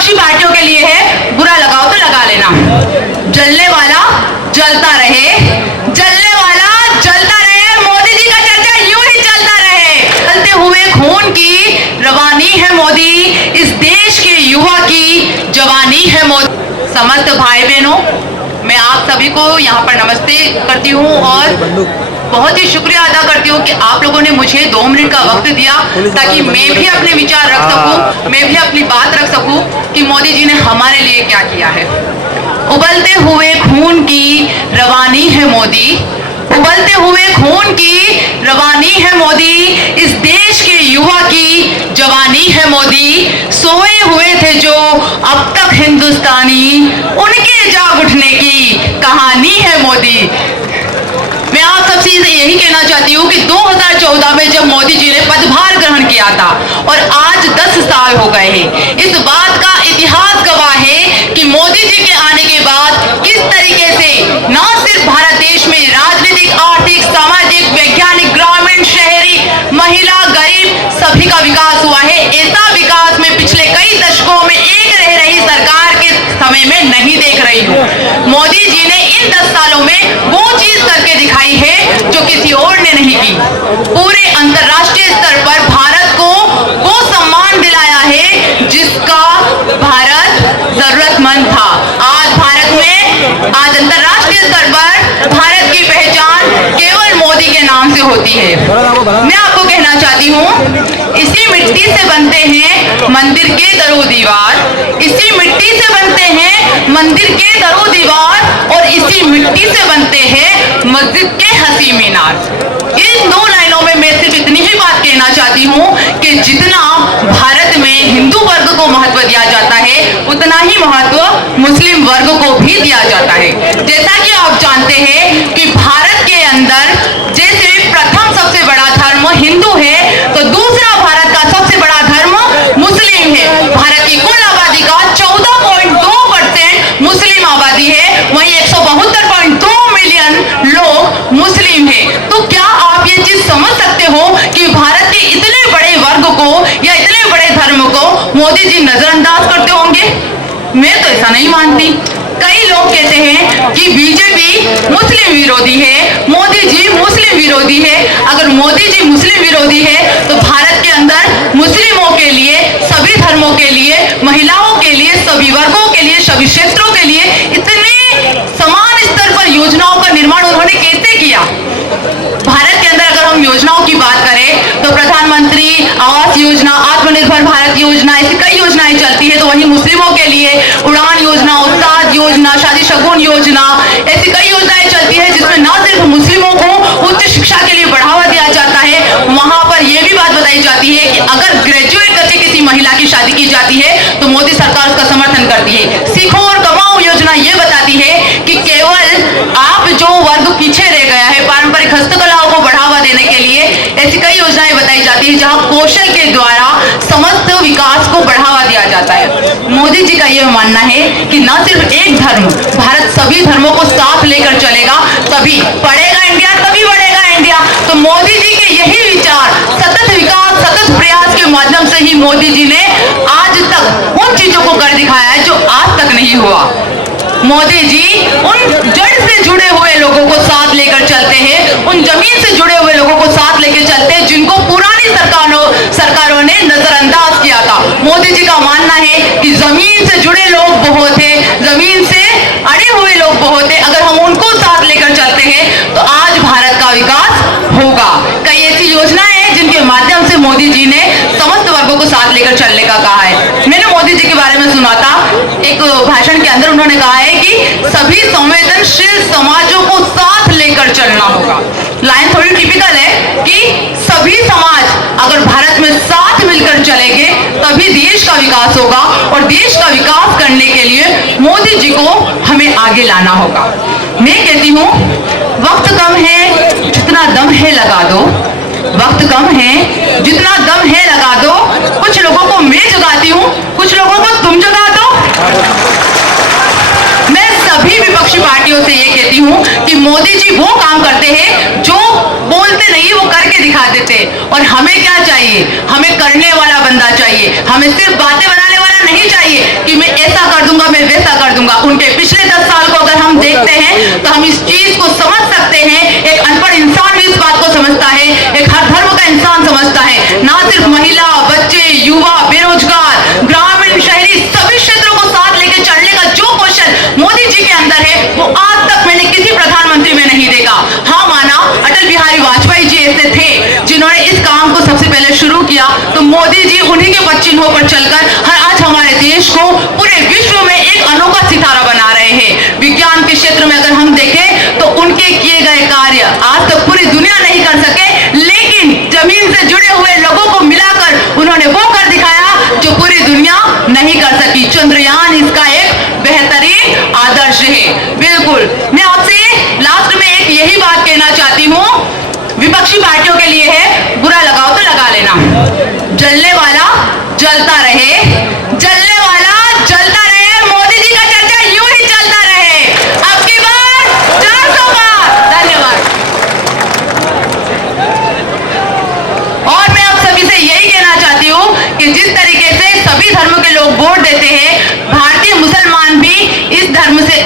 विपक्षी पार्टियों के लिए है, बुरा लगाओ तो लगा लेना। जलने वाला जलता रहे, जलने वाला जलता रहे, मोदी जी का चर्चा यूं ही चलता रहे। जलते हुए खून की रवानी है मोदी, इस देश के युवा की जवानी है मोदी। समस्त भाई बहनों, मैं आप सभी को यहाँ पर नमस्ते करती हूँ और बहुत ही शुक्रिया अदा करती हूँ कि आप लोगों ने मुझे 2 मिनट का वक्त दिया ताकि मैं भी अपने विचार रख सकूं, मैं भी अपनी बात रख सकूं कि मोदी जी ने हमारे लिए क्या किया है। उबलते हुए खून की रवानी है मोदी, उबलते हुए खून की रवानी है मोदी, इस देश के युवा की जवानी है मोदी। सोए हुए थे जो अब तक हिंदुस्तानी, उनके जाग उठने की कहानी है मोदी। मैं आप सबसे यही कहना चाहती हूँ कि 2014 में जब मोदी जी ने पदभार ग्रहण किया था और आज 10 साल हो गए हैं, इस बात का इतिहास गवाह है कि मोदी जी के आने के बाद किस तरीके से न सिर्फ भारत देश में राजनीतिक, आर्थिक, सामाजिक, वैज्ञानिक, ग्रामीण, शहरी, महिला, गरीब सभी का विकास हुआ है। ऐसा विकास में पिछले कई दशकों में एक रह रही सरकार के समय में नहीं देख रही हूँ। मोदी जी ने इन 10 सालों में वो चीज करके दिखाई है जो किसी और ने नहीं की। पूरे अंतरराष्ट्रीय स्तर पर भारत को वो सम्मान दिलाया है जिसका भारत जरूरतमंद था। आज भारत में, आज अंतरराष्ट्रीय स्तर पर भारत की पहचान केवल मोदी के नाम से होती है। मैं आपको कहना चाहती हूँ, इसी मिट्टी से बनते हैं मंदिर के दरो दीवार, इसी मिट्टी से बनते हैं मंदिर के दरो दीवार और इसी मिट्टी से बनते हैं मस्जिद के हसी मीनार। इन 2 लाइनों में मैं सिर्फ इतनी ही बात कहना चाहती हूँ कि जितना भारत में हिंदू वर्ग को महत्व दिया जाता है, उतना ही महत्व मुस्लिम वर्ग को भी दिया जाता है। जैसा कि आप जानते हैं कि भारत के अंदर जैसे प्रथम सबसे बड़ा धर्म हिंदू है, तो दूसरा भारत का सबसे बड़ा धर्म मुस्लिम है। भारत की कुल आबादी का 14.2% मुस्लिम आबादी है, वहीं 172.2 मिलियन लोग मुस्लिम हैं। तो क्या आप ये चीज समझ सकते हो कि भारत के इतने बड़े वर्ग को या इतने बड़े धर्म को मोदी जी नजरअंदाज करते होंगे? मैं तो ऐसा नहीं मानती। कई लोग कहते हैं कि बीजेपी मुस्लिम विरोधी है, मोदी जी मुस्लिम विरोधी है। अगर मोदी जी मुस्लिम विरोधी है तो भारत के अंदर मुस्लिमों के लिए, सभी धर्मों के लिए, महिलाओं के लिए, सभी वर्गों के लिए, सभी क्षेत्रों के लिए इतने समान स्तर पर योजनाओं का निर्माण उन्होंने कैसे किया? भारत के अंदर अगर हम योजनाओं की बात करें तो प्रधानमंत्री आवास योजना, आत्मनिर्भर भारत योजना, ऐसी कई योजनाएं चलती है। तो वहीं मुस्लिमों के लिए उड़ान योजना, उत्साह योजना, शादी शगुन योजना, ऐसी कई योजनाएं चलती है जिसमें न सिर्फ मुस्लिमों को उच्च शिक्षा के लिए बढ़ावा दिया जाता है, वहां पर यह भी बात बताई जाती है कि अगर ग्रेजुएट करके किसी महिला की शादी की जाती है तो मोदी सरकार उसका समर्थन करती है। सीखो और कमाओ योजना ये बताती है कि केवल आप जो वर्ग पीछे रह गया है, पारंपरिक हस्तकलाओं को बढ़ावा देने के लिए ऐसी कई योजनाएं बताई जाती है जहां कौशल के द्वारा समस्त विकास को बढ़ावा दिया जाता है। मोदी जी का यह मानना है कि न सिर्फ एक धर्म, भारत सभी धर्मों को साथ लेकर चलेगा, तभी पढ़ेगा इंडिया, तभी बढ़ेगा इंडिया। तो मोदी जी के यही विचार, सतत विकास, सतत प्रयास के माध्यम से ही मोदी जी ने आज तक उन चीजों को कर दिखाया है जो आज तक नहीं हुआ। मोदी जी उन जड़ से जुड़े हुए लोगों को साथ लेकर चलते हैं, उन जमीन से जुड़े हुए लोगों को साथ लेकर चलते हैं जिनको पुरानी सरकारों ने नजरअंदाज किया था। मोदी जी का मानना है कि जमीन से जुड़े लोग बहुत हैं, जमीन से अड़े हुए लोग बहुत हैं। अगर हम उनको साथ लेकर चलते हैं तो आज भारत का विकास होगा। कई ऐसी योजनाएं हैं जिनके माध्यम से मोदी जी ने समस्त वर्गों को साथ लेकर चलने का कहा है। मैंने मोदी जी के बारे में सुना था एक भाषण के अंदर, उन्होंने कहा है कि सभी संवेदनशील समाजों को साथ लेकर चलना होगा। लाइन थोड़ी टिपिकल है कि सभी समाज अगर भारत में साथ मिलकर चलेंगे तभी देश का विकास होगा और देश का विकास करने के लिए मोदी जी को हमें आगे लाना होगा। मैं कहती हूँ, वक्त कम है, जितना दम है लगा दो। वक्त कम है, जितना दम है लगा दो। कुछ लोगों को मैं जगाती हूँ, कुछ लोगों को तुम जगा दो। मैं सभी विपक्षी पार्टियों से ये कहती हूँ कि मोदी जी वो काम करते हैं जो बोलते नहीं, वो करके दिखा देते। और हमें क्या चाहिए? हमें करने वाला बंदा चाहिए। हमें सिर्फ बातें बनाने वाला नहीं चाहिए कि मैं वैसा कर दूंगा। उनके पिछले 10 साल को अगर हम देखते हैं तो हम इस चीज को समझ सकते हैं। एक अनपढ़ इंसान भी इस बात को समझता है, एक हर धर्म का इंसान समझता है। ना सिर्फ महिला, बच्चे, युवा, बेरोजगार, ग्रामीण, शहरी, सभी क्षेत्रों को साथ लेकर चलने का जो क्वेश्चन मोदी जी के अंदर है, वो आज तक मैंने किसी प्रधानमंत्री में नहीं देखा। हाँ, माना अटल बिहारी वाजपेयी जी ऐसे थे जिन्होंने इस काम को सबसे पहले शुरू किया, तो मोदी जी उन्हीं के पद चिन्हों पर चलकर आज हमारे देश को पूरे विश्व में एक अनोखा सितारा बना रहे हैं। विज्ञान के क्षेत्र में अगर हम देखें तो उनके किए गए कार्य आज तक पूरी दुनिया नहीं कर सके, लेकिन जमीन से जुड़े हुए लोगों को मिलाकर उन्होंने वो कर दिखाया जो पूरी दुनिया नहीं कर सकी। चंद्रयान इसका एक बेहतरीन आदर्श है। बिल्कुल, मैं आपसे लास्ट में एक यही बात कहना चाहती हूँ, विपक्षी पार्टियों के लिए है, बुरा लगाओ तो लगा लेना। जलने वाला जलता रहे, जलने वाला जलता रहे, मोदी जी का चर्चा यूं ही चलता रहे। अब की बार 400 बार। धन्यवाद। और मैं आप सभी से यही कहना चाहती हूँ कि जिस तरीके से सभी धर्म के लोग वोट देते हैं, भारतीय मुसलमान भी इस धर्म से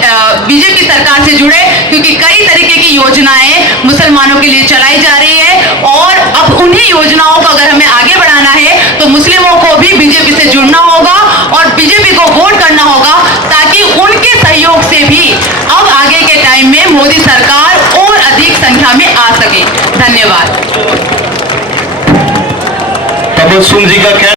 बीजेपी सरकार से जुड़े, क्योंकि कई तरीके की योजनाएं मुसलमानों के लिए चलाई जा रही है। और अब उन्हीं योजनाओं को अगर हमें आगे बढ़ाना है तो मुस्लिमों को भी बीजेपी से जुड़ना होगा और बीजेपी को वोट करना होगा, ताकि उनके सहयोग से भी अब आगे के टाइम में मोदी सरकार और अधिक संख्या में आ सके। धन्यवाद। तबस्सुम जी का क्या